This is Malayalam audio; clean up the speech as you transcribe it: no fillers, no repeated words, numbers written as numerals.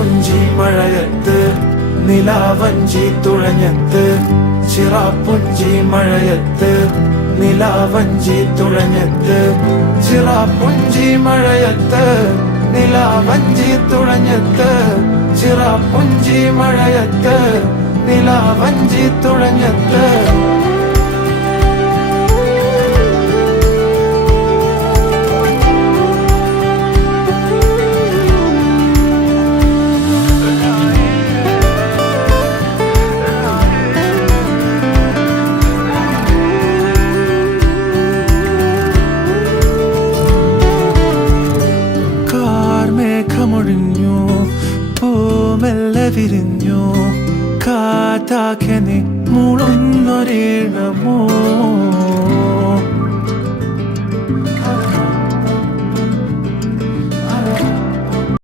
ചിറാപ്പുഞ്ചി മഴയത്ത് നിലാവഞ്ചി തുഴഞ്ഞത്ത് ചിറാപ്പുഞ്ചി മഴയത്ത് നിലാവഞ്ചി തുഴഞ്ഞത്ത് ചിറാപ്പുഞ്ചി മഴയത്ത് നിലാവഞ്ചി തുഴഞ്ഞത്ത് ചിറാപ്പുഞ്ചി മഴയത്ത് നിലാവഞ്ചി തുഴഞ്ഞത്ത് മേഘമൊഴിഞ്ഞു പൂമെല്ലെ വിരിഞ്ഞു കാറ്റാകെ നീ മൂളുന്നൊരീണമോ